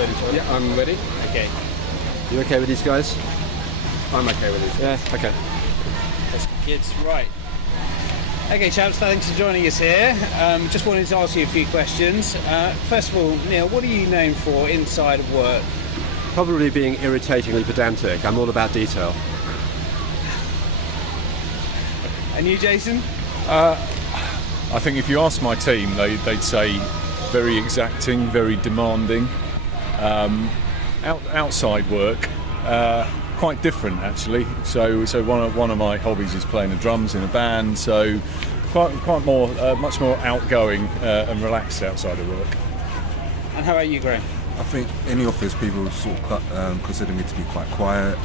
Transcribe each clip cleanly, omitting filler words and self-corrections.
ready, Charlie? Yeah, I'm ready. Okay. You okay with these guys? I'm okay with this. Yeah. Okay. That's kids. Right. Okay, chaps, thanks for joining us here. Just wanted to ask you a few questions. First of all, Neil, what are you known for inside of work? Probably being irritatingly pedantic. I'm all about detail. And you, Jason? I think if you ask my team, they'd say very exacting, very demanding. Outside work, quite different actually. So one of my hobbies is playing the drums in a band. So quite more, much more outgoing and relaxed outside of work. And how about you, Graham? I think in the office people sort of consider me to be quite quiet.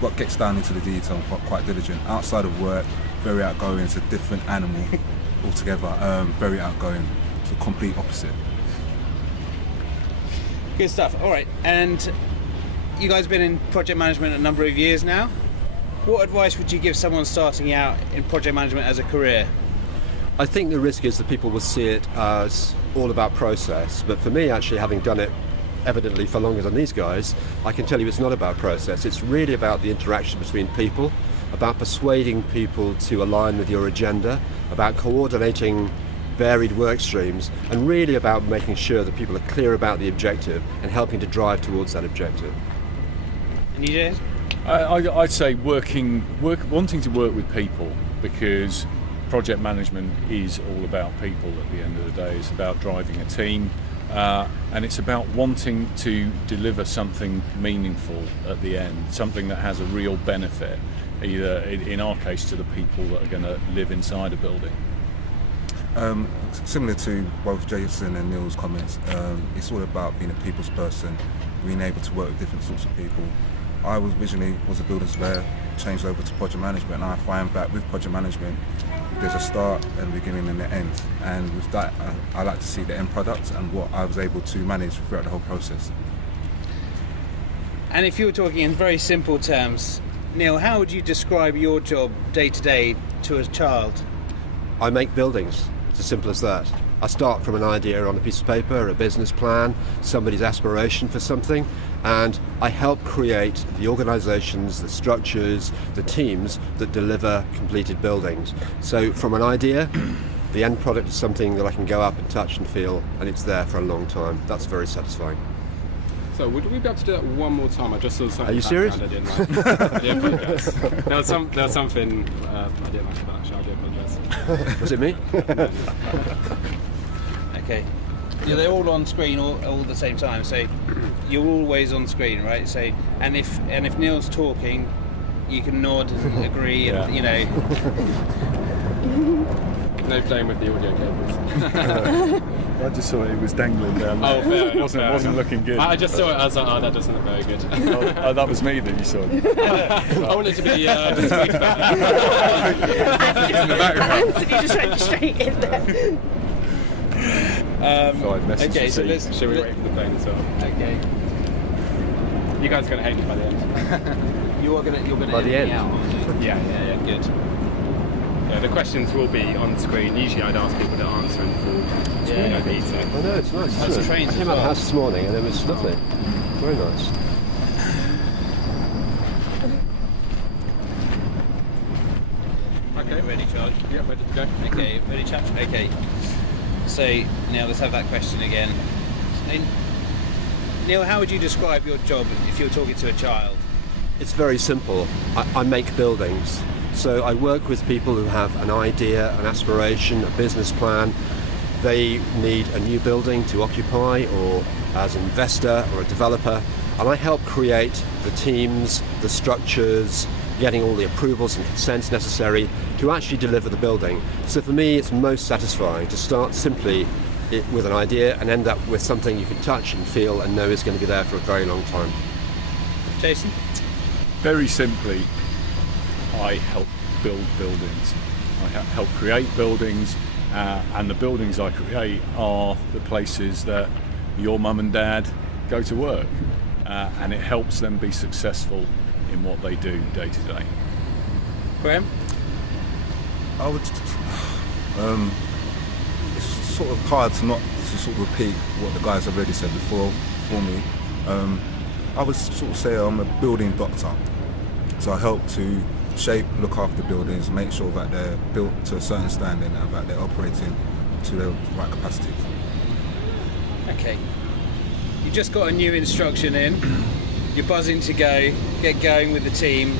What gets down into the detail, quite diligent. Outside of work, very outgoing. It's a different animal altogether. Very outgoing. It's the complete opposite. Good stuff. All right. And you guys have been in project management a number of years now. What advice would you give someone starting out in project management as a career? I think the risk is that people will see it as all about process, but for me, actually, having done it evidently for longer than these guys, I can tell you it's not about process. It's really about the interaction between people, about persuading people to align with your agenda, about coordinating varied work streams, and really about making sure that people are clear about the objective and helping to drive towards that objective. And you, Jason? I'd say wanting to work with people, because project management is all about people at the end of the day. It's about driving a team, and it's about wanting to deliver something meaningful at the end, something that has a real benefit, either in our case to the people that are going to live inside a building. Similar to both Jason and Neil's comments, it's all about being a people's person, being able to work with different sorts of people. I originally was a builder surveyor, changed over to project management, and I find that with project management there's a start and beginning and an end, and with that I like to see the end product and what I was able to manage throughout the whole process. And if you were talking in very simple terms, Neil, how would you describe your job day to day to a child? I make buildings. It's as simple as that. I start from an idea on a piece of paper, a business plan, somebody's aspiration for something, and I help create the organisations, the structures, the teams that deliver completed buildings. So from an idea, the end product is something that I can go up and touch and feel, and it's there for a long time. That's very satisfying. So would we be able to do that one more time? I just saw something. Are you serious? I didn't like. I do apologise. There was something I didn't like about that show. I do apologise. Was it me? Okay. Yeah, they're all on screen all at the same time, so you're always on screen, right? So, and if Neil's talking, you can nod and agree, and you know. No playing with the audio cables. I just saw it was dangling down Oh, there. fair enough, It wasn't looking good. I just saw it. I was like, oh, that doesn't look very good. Oh, that was me that you saw. I wanted to be discreet about that. In the background. You just went straight in there. Okay, so let's. Shall we wait for the plane as well? Okay. You guys are going to hate me by the end. You're gonna By the edit me end. out, aren't you? Yeah. Good. Yeah, the questions will be on screen. Usually I'd ask people to answer in full. Yeah. We don't need to. I know, it's nice. That's isn't it? trains I as came out of the well. house this morning and it was lovely. Very nice. Okay. Ready, Charlie? Yeah, ready to go. Okay, ready, chaps? Okay. So, Neil, let's have that question again. Neil, how would you describe your job if you were talking to a child? It's very simple. I make buildings. So I work with people who have an idea, an aspiration, a business plan. They need a new building to occupy, or as an investor or a developer, and I help create the teams, the structures, getting all the approvals and consents necessary to actually deliver the building. So for me, it's most satisfying to start simply with an idea and end up with something you can touch and feel and know is going to be there for a very long time. Jason? Very simply, I help build buildings. I help create buildings, and the buildings I create are the places that your mum and dad go to work, and it helps them be successful in what they do day to day. Graham? I would. It's sort of hard to not to to sort of repeat what the guys have already said before for me, I would sort of say I'm a building doctor. So I help to shape, look after buildings, make sure that they're built to a certain standing and that they're operating to their right capacity. Okay. You've just got a new instruction in. You're buzzing to go, get going with the team.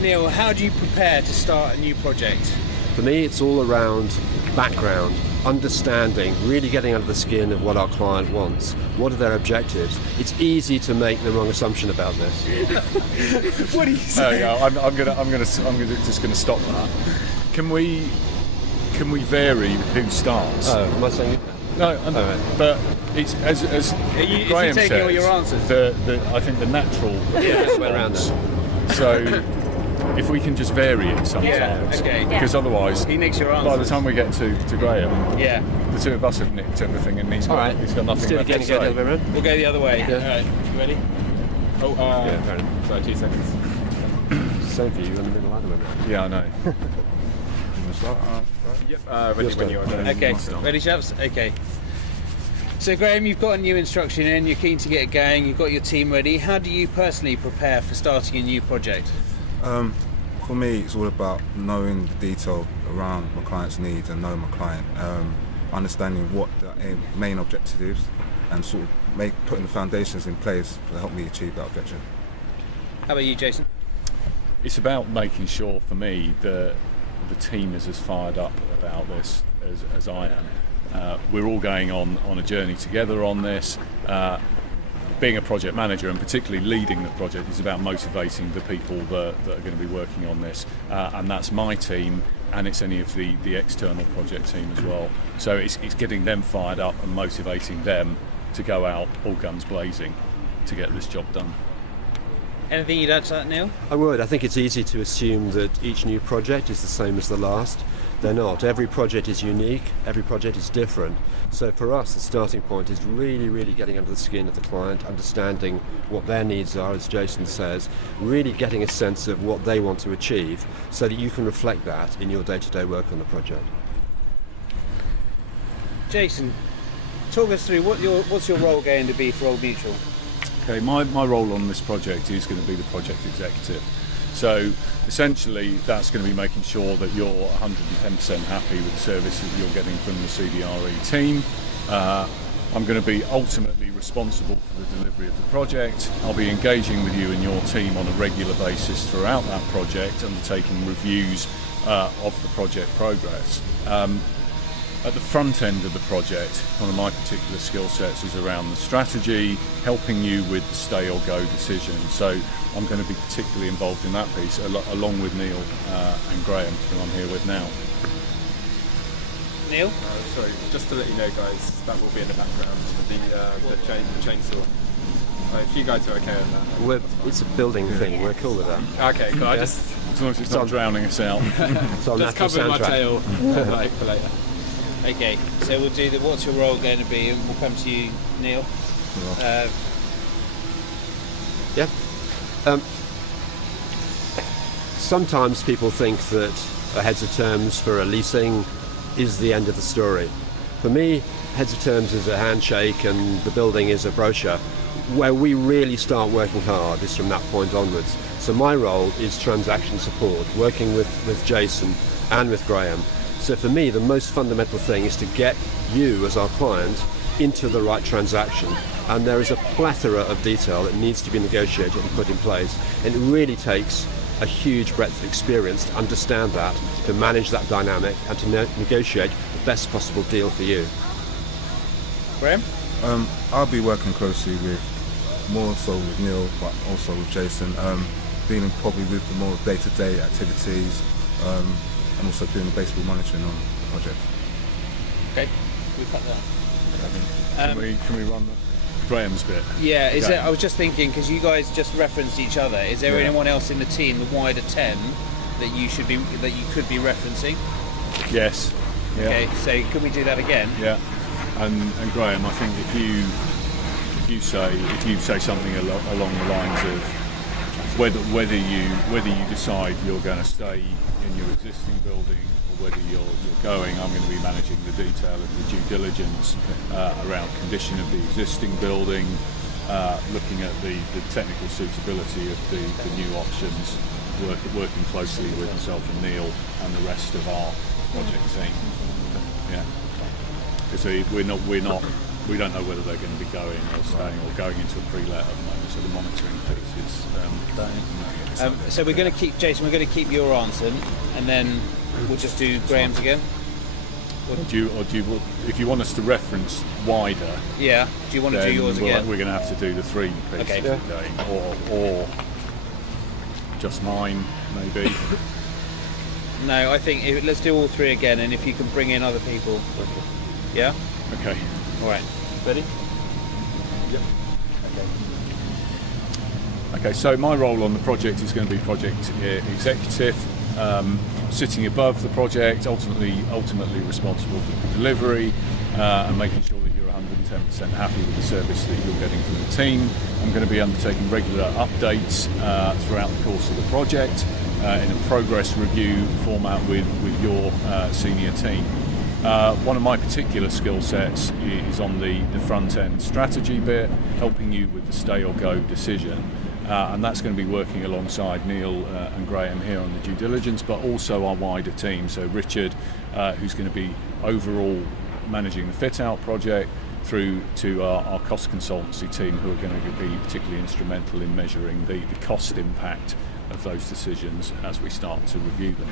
Neil, how do you prepare to start a new project? For me, it's all around background, understanding, really getting under the skin of what our client wants. What are their objectives? It's easy to make the wrong assumption about this. What do you say? I'm just gonna stop that. Can we vary who starts? Oh, am I saying it? No, right. but it's as Is he Graham taking says, all your answers? I think the natural Yeah, way around response. that. So if we can just vary it sometimes, Yeah, okay. because otherwise, He nicks your by the answers. time we get to Graham, Yeah. the two of us have nicked everything, and he's got, All right, he's got nothing do it left again to and go the say. other way around. We'll go the other way. Yeah. All right. You ready? Oh, Yeah, fair enough. sorry, 2 seconds. Same for you in the middle either way around. Yeah, I know. Yep. Ready when you are done. Okay. Ready, chaps? Okay. So, Graham, you've got a new instruction in. You're keen to get going. You've got your team ready. How do you personally prepare for starting a new project? For me, it's all about knowing the detail around my client's needs and knowing my client, understanding what the main objective is, and sort of putting the foundations in place to help me achieve that objective. How about you, Jason? It's about making sure, for me, that the team is as fired up about this as I am. We're all going on a journey together on this. Being a project manager, and particularly leading the project, is about motivating the people that are going to be working on this, and that's my team, and it's any of the external project team as well. So it's getting them fired up and motivating them to go out all guns blazing to get this job done. Anything you'd add to that, Neil? I would. I think it's easy to assume that each new project is the same as the last. They're not. Every project is unique. Every project is different. So for us, the starting point is really getting under the skin of the client, understanding what their needs are, as Jason says, really getting a sense of what they want to achieve so that you can reflect that in your day-to-day work on the project. Jason, talk us through what's your role going to be for Old Mutual? Okay, my role on this project is going to be the project executive. So essentially that's going to be making sure that you're 110% happy with the service that you're getting from the CBRE team. I'm going to be ultimately responsible for the delivery of the project. I'll be engaging with you and your team on a regular basis throughout that project, undertaking reviews of the project progress. At the front end of the project, one of my particular skill sets is around the strategy, helping you with the stay or go decision. So I'm going to be particularly involved in that piece, along with Neil and Graham, who I'm here with now. Neil? Sorry, just to let you know, guys, that will be in the background. The chainsaw. If you guys are okay with that. It's a building thing. We're cool with that. Okay, cool. I Yeah. just As long as it's not drowning us out. It's our just natural covered my soundtrack. tail for later. Okay, so we'll do what's your role going to be, and we'll come to you, Neil. Yeah. Sometimes people think that a heads of terms for a leasing is the end of the story. For me, heads of terms is a handshake and the building is a brochure. Where we really start working hard is from that point onwards. So my role is transaction support, working with Jason and with Graham. So for me, the most fundamental thing is to get you as our client into the right transaction. And there is a plethora of detail that needs to be negotiated and put in place. And it really takes a huge breadth of experience to understand that, to manage that dynamic and to negotiate the best possible deal for you. Graham? I'll be working closely with, more so with Neil, but also with Jason, dealing probably with the more day-to-day activities, and also doing the basic monitoring on the project. Okay, we cut that. Can we run Graham's bit? Yeah, is Okay. there, I was just thinking, because you guys just referenced each other, is there Yeah. anyone else in the team, the wider 10, that you could be referencing? Yes. Yeah. Okay, so can we do that again? Yeah. And Graham, I think if you say something along the lines of whether you decide you're going to stay in your existing building or whether you're going. I'm going to be managing the detail of the due diligence around condition of the existing building, looking at the technical suitability of the new options, working closely with myself and Neil and the rest of our project team. Yeah, because we don't know whether they're going to be going or staying or going into a pre-let at the moment. So the monitoring piece is. So we're going to keep Jason. We're going to keep your answer, and then we'll just do Graham's again. Do you, if you want us to reference wider, Yeah. Do you want to do yours again? We're going to have to do the 3 pieces Okay. again, or just mine, maybe. No, I think let's do all 3 again, and if you can bring in other people. Okay. Yeah. Okay. All right. Ready? Okay, so my role on the project is going to be project executive, sitting above the project, ultimately responsible for the delivery, and making sure that you're 110% happy with the service that you're getting from the team. I'm going to be undertaking regular updates throughout the course of the project in a progress review format with your senior team. One of my particular skill sets is on the front end strategy bit, helping you with the stay or go decision. And that's going to be working alongside Neil and Graham here on the due diligence, but also our wider team. So Richard, who's going to be overall managing the fit out project, through to our cost consultancy team, who are going to be particularly instrumental in measuring the cost impact of those decisions as we start to review them.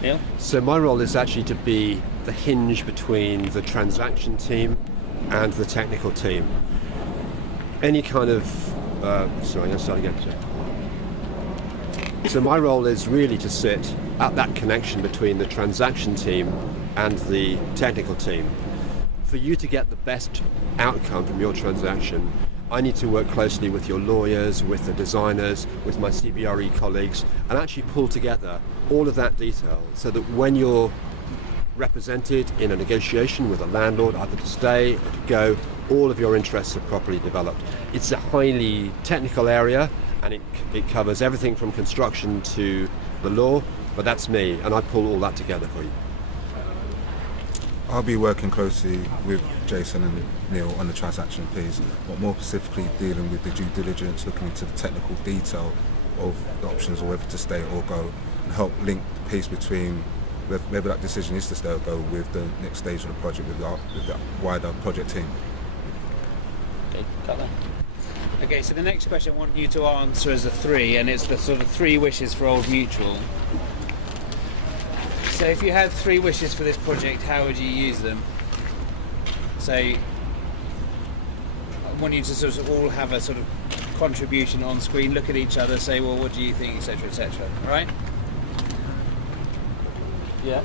Neil? So my role is actually to be the hinge between the transaction team and the technical team. Any kind of sorry, I'm going to start again. So my role is really to sit at that connection between the transaction team and the technical team. For you to get the best outcome from your transaction, I need to work closely with your lawyers, with the designers, with my CBRE colleagues, and actually pull together all of that detail so that when you're represented in a negotiation with a landlord, either to stay or to go, all of your interests are properly developed. It's a highly technical area, and it covers everything from construction to the law, but that's me, and I pull all that together for you. I'll be working closely with Jason and Neil on the transaction piece, but more specifically dealing with the due diligence, looking into the technical detail of the options or whether to stay or go, and help link the piece between whether that decision is to stay or go with the next stage of the project with the wider project team. Okay, cut that. Okay, so the next question I want you to answer is a 3, and it's the sort of 3 wishes for Old Mutual. So if you had 3 wishes for this project, how would you use them? So I want you to sort of all have a sort of contribution on screen, look at each other, say, well, what do you think, etc., etc. All right? Yeah.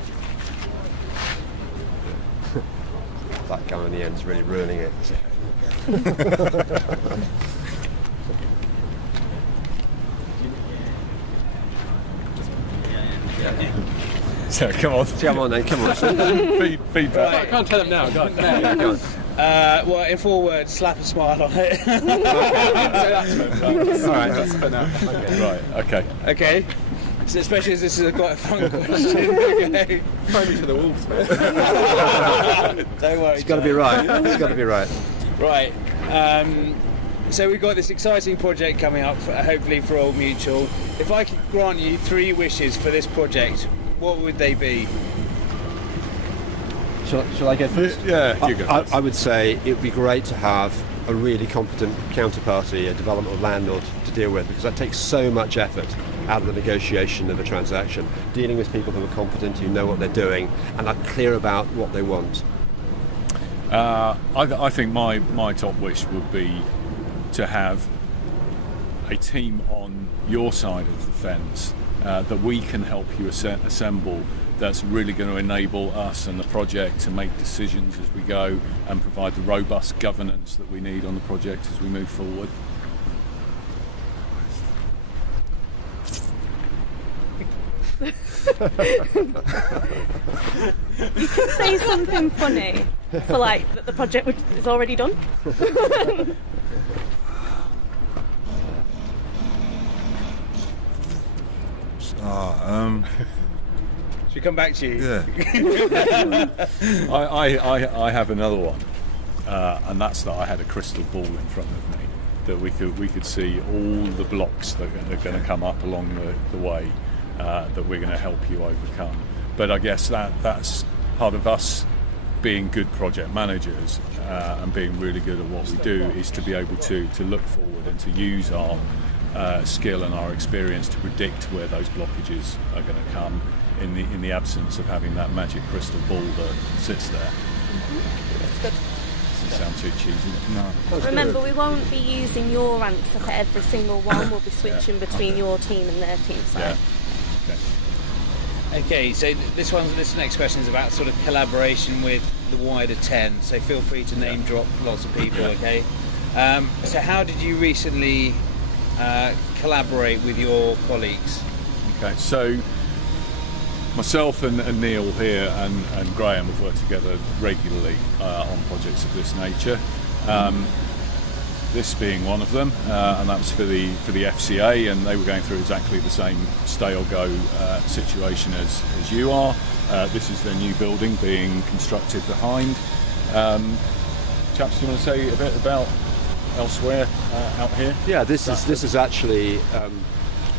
That guy in the end's really ruining it. So come on. Come on then, come on. Feedback. I can't tell him now. Go on. Yeah, go on. Well, in 4 words, slap a smile on it. All right. That's for now. Right, okay. Okay. So especially as this is quite a fun question. Okay. Throw me to the wolves, man. Don't worry. It's got to be right. It's got to be right. Right. So we've got this exciting project coming up, hopefully for Old Mutual. If I could grant you 3 wishes for this project, what would they be? Shall I go first? Yeah, you go first. I would say it would be great to have a really competent counterparty, a development landlord to deal with, because that takes so much effort out of the negotiation of a transaction. Dealing with people who are competent, who know what they're doing, and are clear about what they want. I think my top wish would be to have a team on your side of the fence that we can help you assemble, that's really going to enable us and the project to make decisions as we go and provide the robust governance that we need on the project as we move forward. You could say something funny for like that the project is already done. Should we come back to you? Yeah. I have another one, and that's that I had a crystal ball in front of me that we could see all the blocks that are going to come up along the way that we're going to help you overcome. But I guess that's part of us being good project managers and being really good at what we do, is to be able to look forward and to use our skill and our experience to predict where those blockages are going to come in the absence of having that magic crystal ball that sits there. Doesn't sound too cheesy. No. Remember, we won't be using your answer for every single one. We'll be switching between your team and their team. So. Yeah. Okay. Okay, so this next question is about sort of collaboration with the wider 10. So feel free to name drop lots of people. Okay. So how did you recently collaborate with your colleagues? Okay, so myself and Neil here and Graham have worked together regularly on projects of this nature. This being one of them, and that was for the FCA, and they were going through exactly the same stay or go situation as you are. This is their new building being constructed behind. Chaps, do you want to say a bit about elsewhere out here? Yeah, this is actually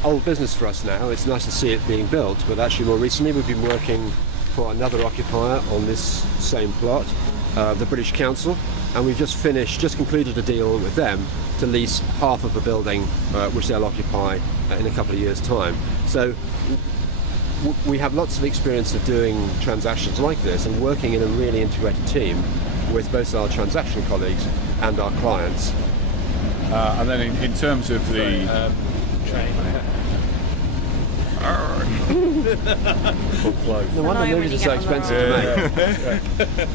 old business for us now. It's nice to see it being built, but actually more recently we've been working for another occupier on this same plot, the British Council, and we've just concluded a deal with them to lease half of a building which they'll occupy in a couple of years' time. So we have lots of experience of doing transactions like this and working in a really integrated team with both our transaction colleagues and our clients. And then in terms of the full flow. No wonder know when movies you are so get on the expensive to make.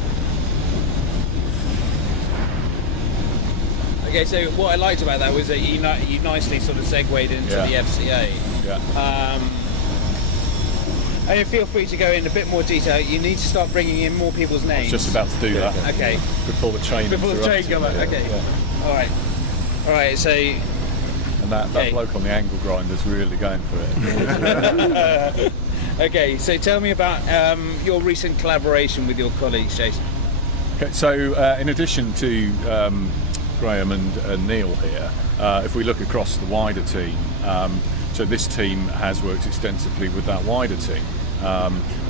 Okay, so what I liked about that was that you nicely sort of segued into Yeah. the FCA. Yeah. And feel free to go in a bit more detail. You need to start bringing in more people's names. Just about to do that. Okay. Before the train. Before the train interrupts comes. it. Okay. Yeah. All right. So And that Okay. bloke on the angle grinder's really going for it. okay. So tell me about your recent collaboration with your colleagues, Jason. Okay, so in addition to Graham and Neil here, if we look across the wider team, so this team has worked extensively with that wider team,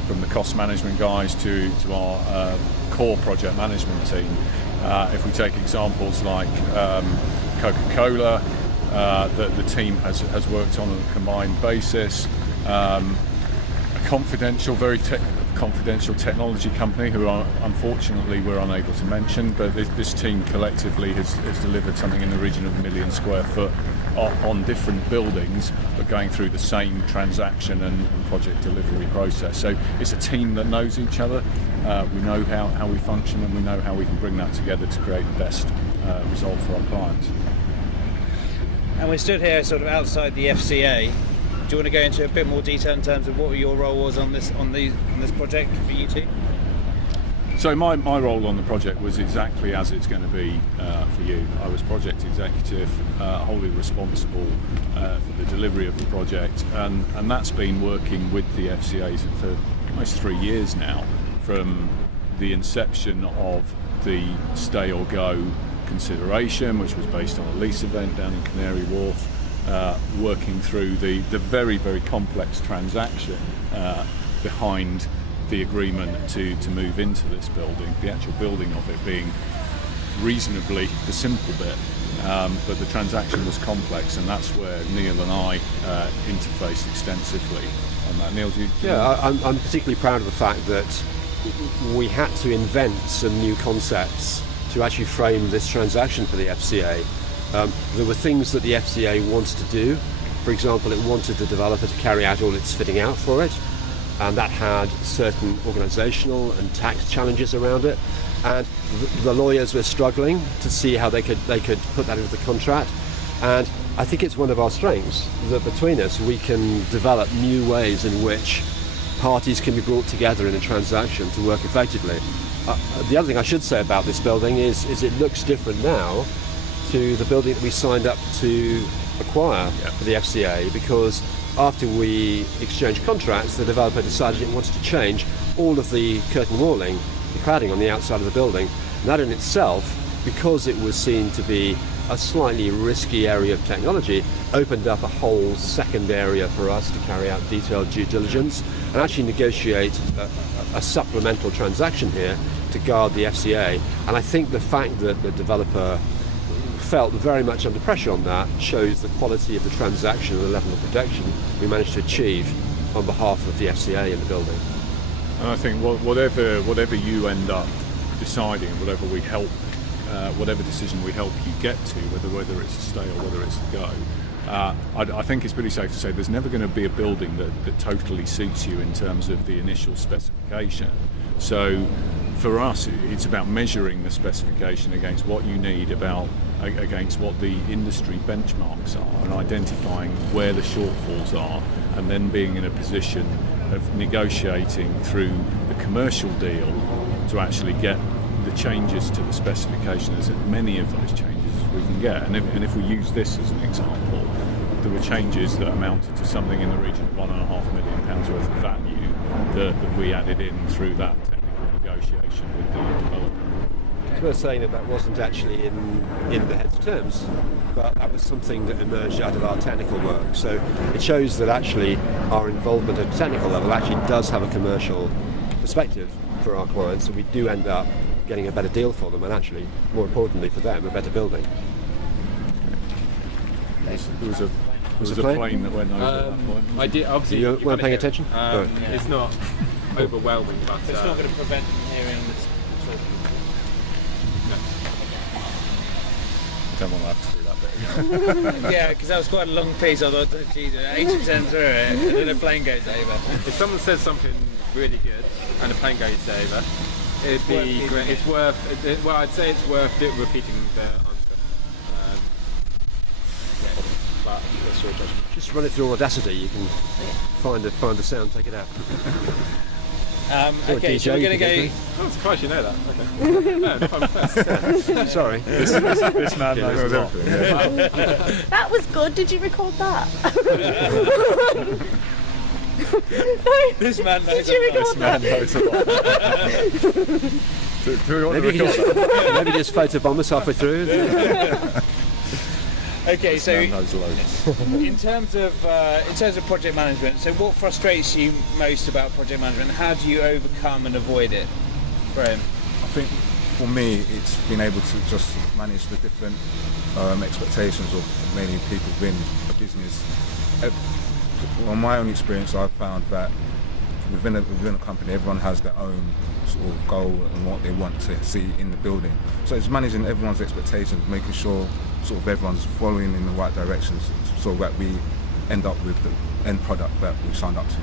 from the cost management guys to our core project management team. If we take examples like Coca-Cola, that the team has worked on a combined basis, a confidential, confidential technology company who unfortunately we're unable to mention, but this team collectively has delivered something in the region of 1 million square foot on different buildings, but going through the same transaction and project delivery process. So it's a team that knows each other. We know how we function, and we know how we can bring that together to create the best result for our clients. And we're stood here sort of outside the FCA. Do you want to go into a bit more detail in terms of what your role was on this project for you two? So my role on the project was exactly as it's going to be for you. I was project executive, wholly responsible for the delivery of the project, and that's been working with the FCA for almost 3 years now, from the inception of the stay or go consideration, which was based on a lease event down in Canary Wharf, working through the very, very complex transaction behind the agreement to move into this building, the actual building of it being reasonably the simple bit, but the transaction was complex, and that's where Neil and I interfaced extensively on that. Neil, do you? Yeah, I'm particularly proud of the fact that we had to invent some new concepts to actually frame this transaction for the FCA. There were things that the FCA wanted to do. For example, it wanted the developer to carry out all its fitting out for it, and that had certain organisational and tax challenges around it. And the lawyers were struggling to see how they could put that into the contract. And I think it's one of our strengths that between us we can develop new ways in which parties can be brought together in a transaction to work effectively. The other thing I should say about this building is it looks different now to the building that we signed up to acquire for the FCA, because after we exchanged contracts, the developer decided it wanted to change all of the curtain walling, the cladding on the outside of the building. And that in itself, because it was seen to be a slightly risky area of technology, opened up a whole second area for us to carry out detailed due diligence and actually negotiate a supplemental transaction here to guard the FCA. And I think the fact that the developer felt very much under pressure on that shows the quality of the transaction and the level of protection we managed to achieve on behalf of the FCA in the building. And I think whatever you end up deciding, whatever we help, whatever decision we help you get to, whether it's a stay or whether it's a go, I think it's pretty safe to say there's never going to be a building that totally suits you in terms of the initial specification. So for us, it's about measuring the specification against what you need, against what the industry benchmarks are, and identifying where the shortfalls are, and then being in a position of negotiating through the commercial deal to actually get the changes to the specification, as many of those changes as we can get. And if we use this as an example, there were changes that amounted to something in the region of £1.5 million worth of value that we added in through that technical negotiation with the developer. It's worth saying that wasn't actually in the heads of terms, but that was something that emerged out of our technical work. So it shows that actually our involvement at a technical level actually does have a commercial perspective for our clients, and we do end up getting a better deal for them, and actually, more importantly for them, a better building. There was a plane that went over at that point. I did, obviously, You weren't paying attention? It's not overwhelming, but It's not going to prevent them hearing this. I don't want to have to do that bit. Yeah, because that was quite a long piece. I thought, geez, 80% through it, and then a plane goes over. if someone says something really good and a plane goes over, it'd be great. It's worth. Well, I'd say it's worth repeating the answer. But that's your judgment. Just run it through Audacity, you can find the sound, take it out. Okay, so we're going to go. I'm surprised you know that. Okay. No, if I'm first. Sorry. This man knows a lot. That was good. Did you record that? This man knows Did you a lot. record that? Knows a lot. Do we want to Maybe you record can that? maybe just photobomb us halfway through. Okay, so Man knows loads. in terms of project management, so what frustrates you most about project management? How do you overcome and avoid it, Graham? I think for me, it's been able to just manage the different expectations of many people within a business. On my own experience, I've found that within a company, everyone has their own sort of goal and what they want to see in the building. So it's managing everyone's expectations, making sure sort of everyone's following in the right directions, so that we end up with the end product that we signed up to.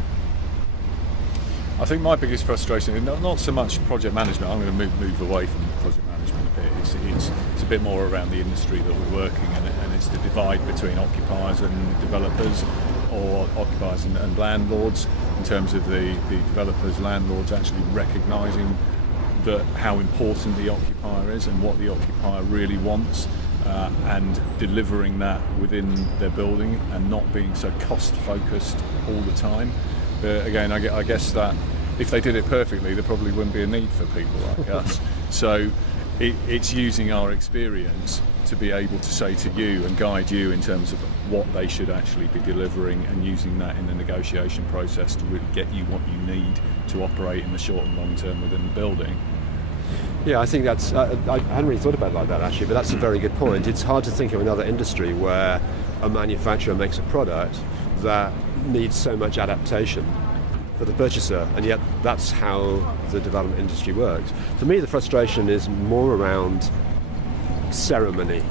I think my biggest frustration is not so much project management. I'm going to move away from project management a bit. It's a bit more around the industry that we're working in, and it's the divide between occupiers and developers, or occupiers and landlords, in terms of the developers, landlords actually recognising that how important the occupier is and what the occupier really wants, and delivering that within their building and not being so cost focused all the time. But again, I guess that if they did it perfectly, there probably wouldn't be a need for people like us. So it's using our experience to be able to say to you and guide you in terms of what they should actually be delivering, and using that in the negotiation process to really get you what you need to operate in the short and long term within the building. Yeah, I think that's. I hadn't really thought about it like that actually, but that's a very good point. It's hard to think of another industry where a manufacturer makes a product that needs so much adaptation for the purchaser, and yet that's how the development industry works. For me, the frustration is more around ceremony.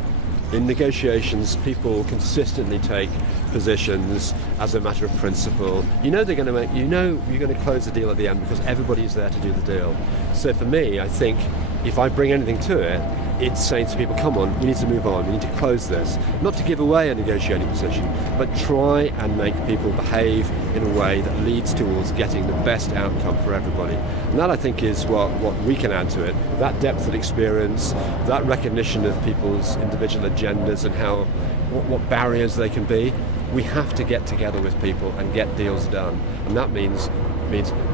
In negotiations, people consistently take positions as a matter of principle. You know they're going to you're going to close the deal at the end because everybody's there to do the deal. So for me, I think if I bring anything to it, it's saying to people, come on, we need to move on, we need to close this. Not to give away a negotiating position, but try and make people behave in a way that leads towards getting the best outcome for everybody. And that, I think, is what we can add to it. That depth of experience, that recognition of people's individual agendas and what barriers they can be. We have to get together with people and get deals done. And that means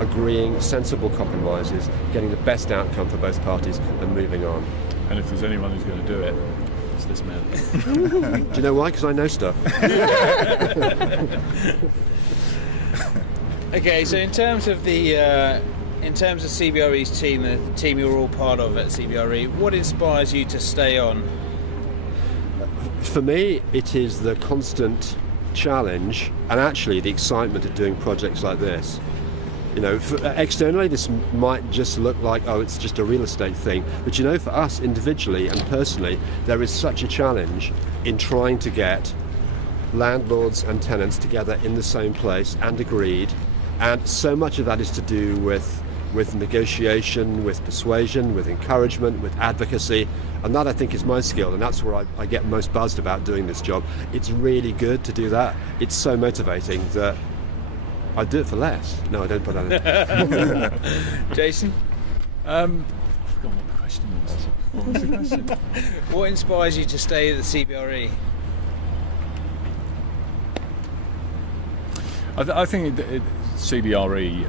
agreeing sensible compromises, getting the best outcome for both parties and moving on. And if there's anyone who's going to do it, it's this man. Do you know why? Because I know stuff. Okay, so in terms of CBRE's team, the team you're all part of at CBRE, what inspires you to stay on? For me, it is the constant challenge and actually the excitement of doing projects like this. You know, externally this might just look like, oh, it's just a real estate thing. But you know, for us individually and personally, there is such a challenge in trying to get landlords and tenants together in the same place and agreed. And so much of that is to do with negotiation, with persuasion, with encouragement, with advocacy. And that, I think, is my skill, and that's where I get most buzzed about doing this job. It's really good to do that. It's so motivating that I'd do it for less. No, I don't put that in. Jason? I've forgotten what the question was. What was the question? What inspires you to stay at the CBRE? I think CBRE,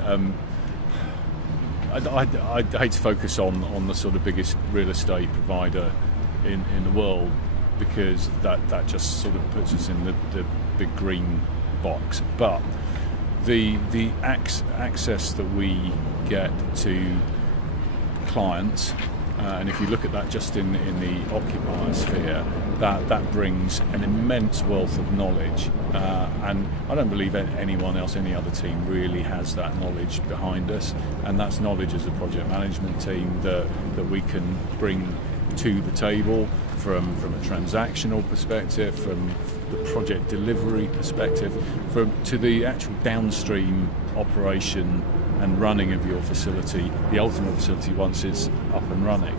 I'd hate to focus on the sort of biggest real estate provider in the world, because that just sort of puts us in the big green box. But the access that we get to clients, and if you look at that just in the occupier sphere, that brings an immense wealth of knowledge, and I don't believe anyone else, any other team really has that knowledge behind us, and that's knowledge as a project management team that we can bring to the table from a transactional perspective, from the project delivery perspective, to the actual downstream operation and running of your facility, the ultimate facility once it's up and running.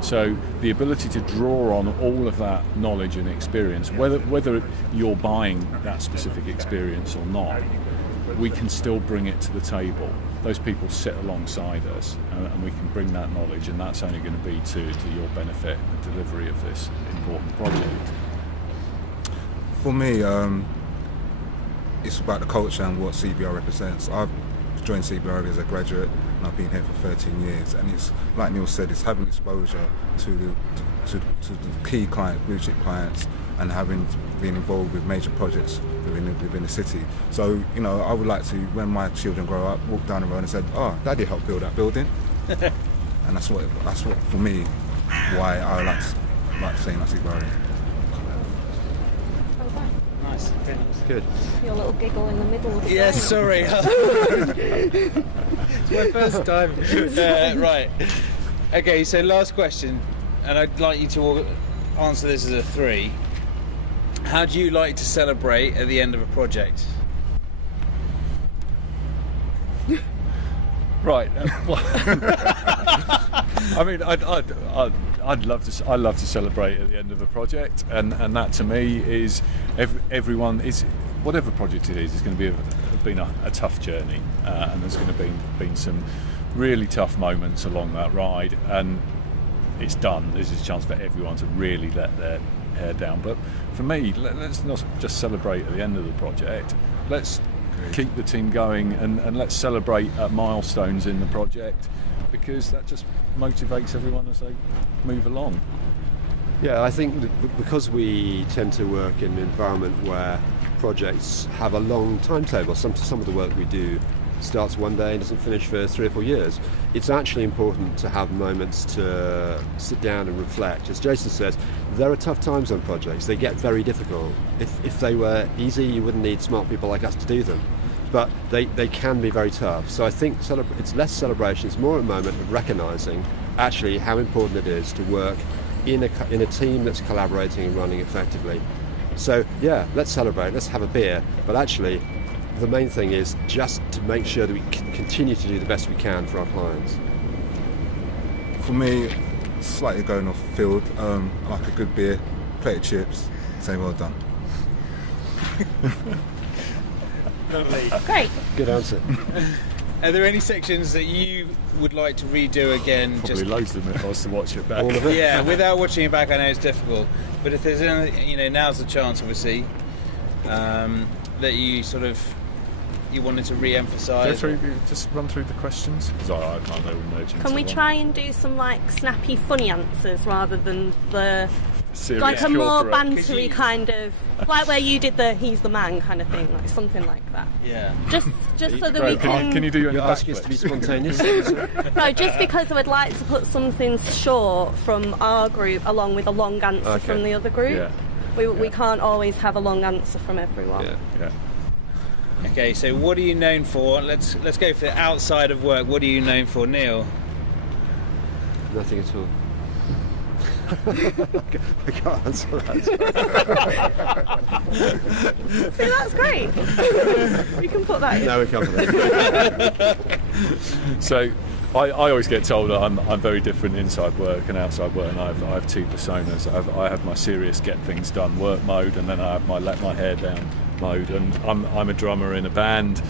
So the ability to draw on all of that knowledge and experience, whether you're buying that specific experience or not, we can still bring it to the table. Those people sit alongside us, and we can bring that knowledge, and that's only going to be to your benefit in the delivery of this important project. For me, it's about the culture and what CBR represents. I've joined CBR as a graduate, and I've been here for 13 years, and it's, like Neil said, it's having exposure to the key clients, blue chip clients, and having been involved with major projects within the city. So, you know, I would like to, when my children grow up, walk down the road and say, oh, Daddy helped build that building. And that's what for me, why I like saying that's CBR. Nice. Good. Your little giggle in the middle. Of Yes, sorry. It's my first time. Right. Okay, so last question, and I'd like you to answer this as a 3. How do you like to celebrate at the end of a project? Right. I mean, I'd love to celebrate at the end of a project, and that to me is everyone is, whatever project it is going to been a tough journey, and there's going to been some really tough moments along that ride, and it's done. There's a chance for everyone to really let their hair down. But for me, let's not just celebrate at the end of the project. Let's keep the team going, and let's celebrate at milestones in the project, because that just motivates everyone as they move along. Yeah, I think because we tend to work in an environment where projects have a long timetable, some of the work we do starts one day and doesn't finish for 3 or 4 years, it's actually important to have moments to sit down and reflect. As Jason says, there are tough times on projects. They get very difficult. If they were easy, you wouldn't need smart people like us to do them. But they can be very tough. So I think it's less celebration, it's more a moment of recognising actually how important it is to work in a team that's collaborating and running effectively. So yeah, let's celebrate, let's have a beer, but actually the main thing is just to make sure that we can continue to do the best we can for our clients. For me, slightly going off field. I like a good beer, plate of chips, say well done. Lovely. Great. Good answer. Are there any sections that you would like to redo again? Probably loads of them if I was to watch it back. All of it. Yeah, without watching it back, I know it's difficult. But if there's any, now's the chance, obviously, that you sort of wanted to Go re-emphasise. through, just run through the questions because I can't know merge into Can we one. try and do some like snappy, funny answers rather than the Serious like a more corporate. bantery kind of like where you did the "he's the man" kind of thing, like something like that. Yeah. Just so that we Right, can you do any You're asking us to be spontaneous. No, just because I would like to put something short from our group along with a long answer Okay. from the other group. Yeah. We can't always have a long answer from everyone. Yeah. Yeah. Okay, so what are you known for? Let's go for outside of work. What are you known for, Neil? Nothing at all. I can't answer that. See, that's great. We can put that in. No, we can't. put that. So I always get told that I'm very different inside work and outside work, and I have two personas. I have my serious get things done work mode, and then I have my let my hair down mode. And I'm a drummer in a band.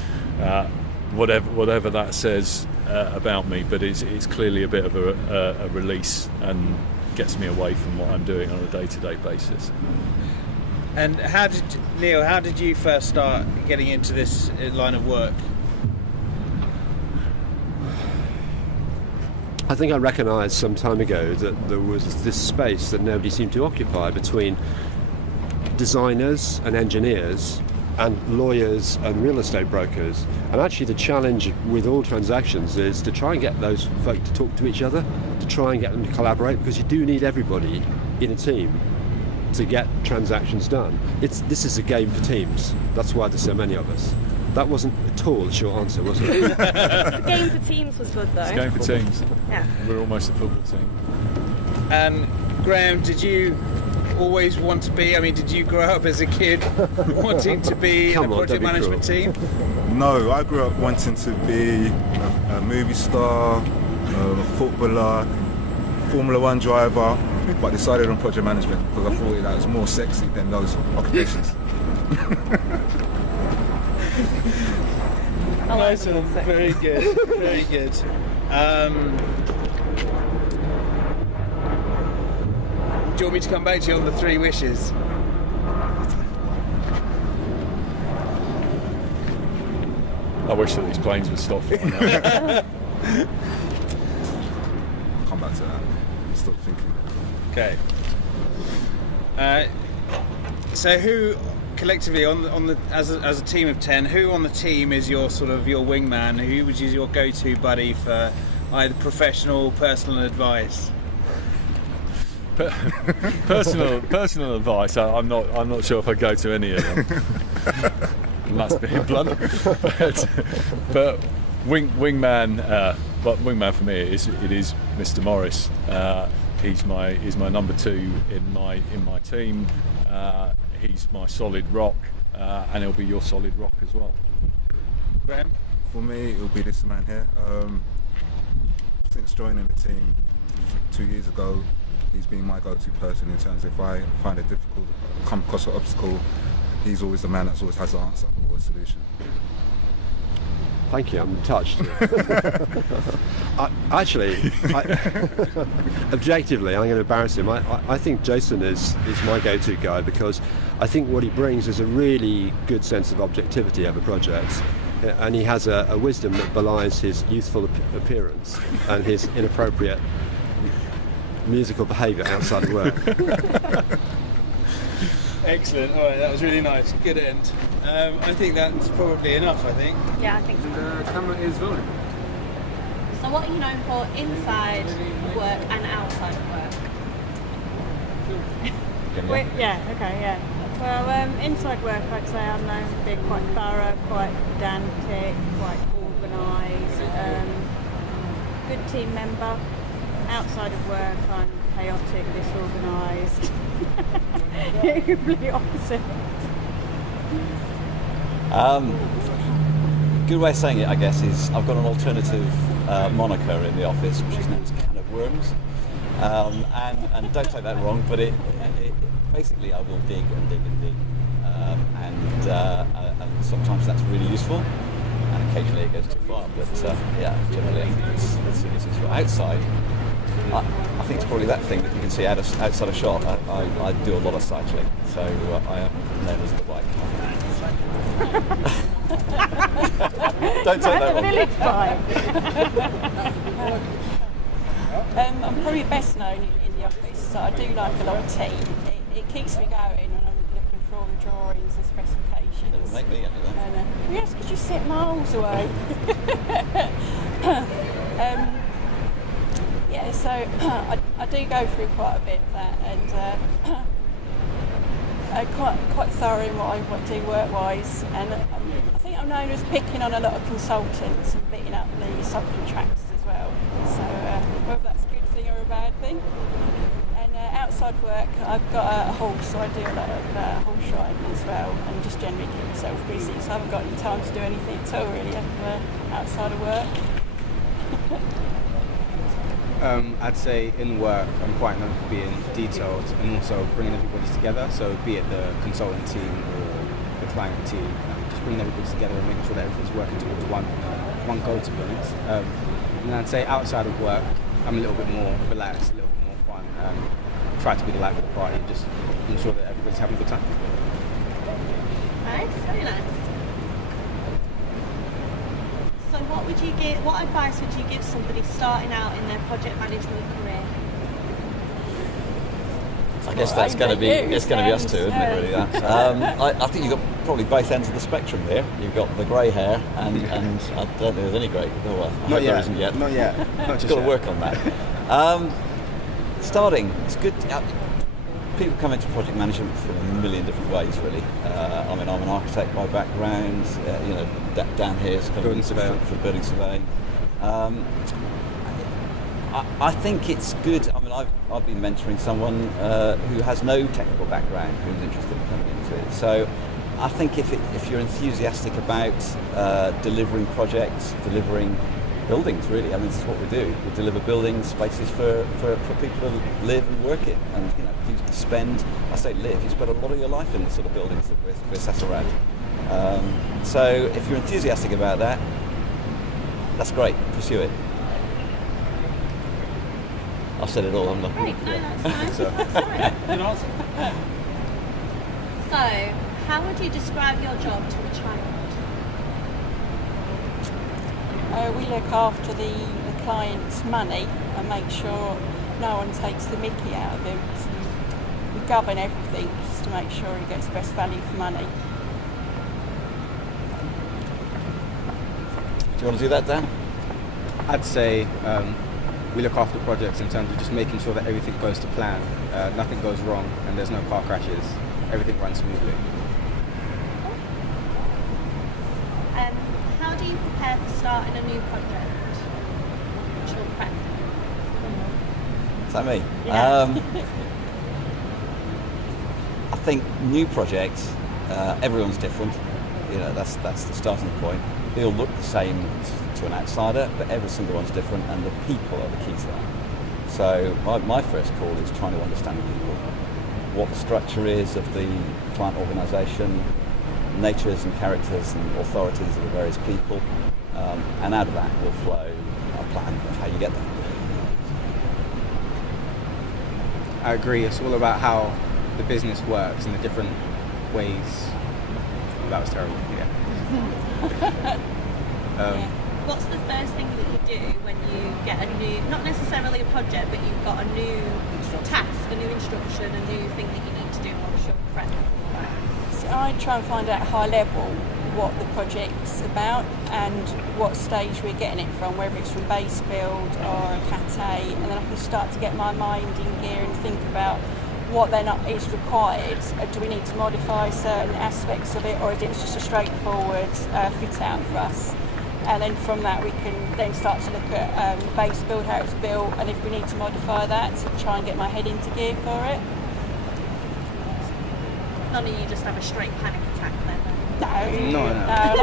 Whatever that says about me, but it's clearly a bit of a release and gets me away from what I'm doing on a day-to-day basis. And Neil, how did you first start getting into this line of work? I think I recognised some time ago that there was this space that nobody seemed to occupy between designers and engineers and lawyers and real estate brokers. And actually the challenge with all transactions is to try and get those folk to talk to each other, to try and get them to collaborate, because you do need everybody in a team to get transactions done. This is a game for teams. That's why there's so many of us. That wasn't at all a short answer, was it? The game for teams was good though. It's going for teams. Yeah. We're almost a football team. And Graham, did you always want to be? I mean, did you grow up as a kid wanting to be in Come a on, project don't be management team? No, I grew up wanting to be a movie star, a footballer, Formula One driver, but decided on project management because I thought that was more sexy than those occupations. Nice one, very good, very good. Do you want me to come back to you on the 3 wishes? I wish that these planes would stop flying out. I'll come back to that. Stop thinking. Okay. So who collectively on the as a team of 10, who on the team is your sort of your wingman? Who would is your go-to buddy for either professional or personal advice? Personal advice. I'm not sure if I go to any of them. And that's being blunt. but wingman. But wingman for me it is Mr. Morris. He's my number 2 in my team. He's my solid rock, and he'll be your solid rock as well. Graham? For me, it'll be this man here. Since joining the team 2 years ago, he's been my go-to person in terms of if I find it difficult, come across an obstacle, he's always the man that always has the answer or a solution. Thank you, I'm touched. Objectively, I'm going to embarrass him. I think Jason is my go-to guy because I think what he brings is a really good sense of objectivity over projects. And he has a wisdom that belies his youthful appearance and his inappropriate musical behaviour outside of work. Excellent. All right, that was really nice. Good end. I think that's probably enough. I think. Yeah, I think so. The camera is rolling. So what are you known for inside of work and outside of work? Well, inside work, I'd say I'm known to be quite thorough, quite pedantic, quite organised, good team member. Outside of work, I'm chaotic, disorganised. Complete opposite. Good way of saying it, I guess, is I've got an alternative moniker in the office, which is known as Can of Worms. And don't take that wrong, but it basically I will dig and dig and dig, and sometimes that's really useful, and occasionally it goes too far. But generally I think it's useful. Outside, I think it's probably that thing that you can see outside a shot. I do a lot of cycling, so I am known as the bike. Don't take that wrong. Village bike. I'm probably best known in the office, so I do like a lot of tea. It keeps me going when I'm looking for all the drawings and specifications. It'll make me into that. And, yes, because you sit miles away. So I do go through quite a bit of that, and I'm quite thorough in what I do work-wise, and I think I'm known as picking on a lot of consultants and beating up the subcontractors as well. So whether that's a good thing or a bad thing. And outside work, I've got a horse, so I do a lot of horse riding as well, and just generally keep myself busy. So I haven't got any time to do anything at all really outside of work. I'd say in work I'm quite known for being detailed and also bringing everybody together, so be it the consultant team or the client team, just bringing everybody together and making sure that everything's working towards one goal, to be honest. And I'd say outside of work I'm a little bit more relaxed, a little bit more fun, try to be the life of the party, just ensure that everybody's having a good time. Nice, very nice. So what advice would you give somebody starting out in their project management career? I guess that's going to be us two, isn't it? Really, that. I think you've got probably both ends of the spectrum here. You've got the grey hair, and I don't think there's any grey. Oh, well, I hope there isn't yet. Not yet. Not just got to yet. work on that. Starting, it's good. People come into project management from a million different ways, really. I'm an architect by background. Down here is kind building of surveying. for building surveying. I think it's good. I mean, I've been mentoring someone who has no technical background who's interested in coming into it. So I think if you're enthusiastic about delivering projects, delivering buildings, really, I mean, this is what we do. We deliver buildings, spaces for people to live and work in. And you spend, I say live, you spend a lot of your life in the sort of buildings that we're sat around. So if you're enthusiastic about that, that's great. Pursue it. I've said it all, I'm not. Great, no, that's fine. That's all right. So, how would you describe your job to a child? We look after the client's money and make sure no one takes the mickey out of him. So we govern everything just to make sure he gets the best value for money. Do you want to do that, Dan? I'd say we look after projects in terms of just making sure that everything goes to plan, nothing goes wrong, and there's no car crashes. Everything runs smoothly. How do you prepare for starting a new project? What's your prep? Is that me? Yeah. I think new projects, everyone's different. That's the starting point. They all look the same to an outsider, but every single one's different, and the people are the key to that. So my first call is trying to understand people, what the structure is of the client organisation, natures and characters and authorities of the various people, and out of that will flow a plan of how you get there. I agree, it's all about how the business works and the different ways. That was terrible, yeah. What's the first thing that you do when you get a new, not necessarily a project, but you've got a new task, a new instruction, a new thing that you need to do? What's your prep? So I try and find out high level what the project's about and what stage we're getting it from, whether it's from base build or a Cat A, and then I can start to get my mind in gear and think about what then is required. Do we need to modify certain aspects of it, or is it just a straightforward fit out for us? And then from that we can then start to look at base build, how it's built, and if we need to modify that, to try and get my head into gear for it. None of you just have a straight panic attack then? No. I